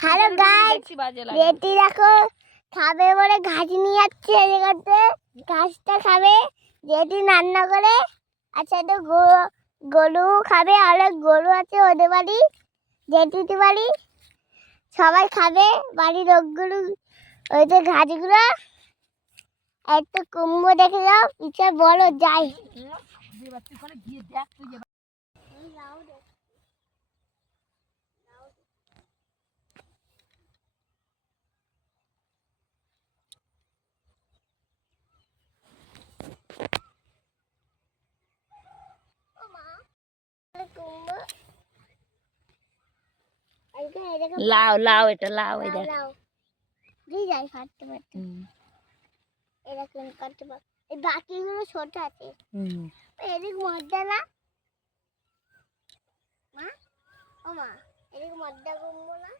Hello guys, বেটি দেখো খাবে বলে ঘাস নিয়ে যাচ্ছে এদিকে। ঘাসটা খাবে যেটি রান্না করে। আচ্ছা, তো গরু খাবে, অনেক গরু আছে ওদের বাড়ি, জেঠিতে বাড়ি, সবাই খাবে বাড়ির লোকগুলো। ওই যে ঘাসগুলো একটা কুমড়ো দেখে যাও, পিছে বড় যাই। লাউ লাউ এটা লাউ এটা যাই কাটতে পারতে, এরকম কাটতে পার। এই বাকিগুলো ছোট আছে, এদিক মধ্যে না মা, ও মা, এদিক মধ্যে ঘুমবো না।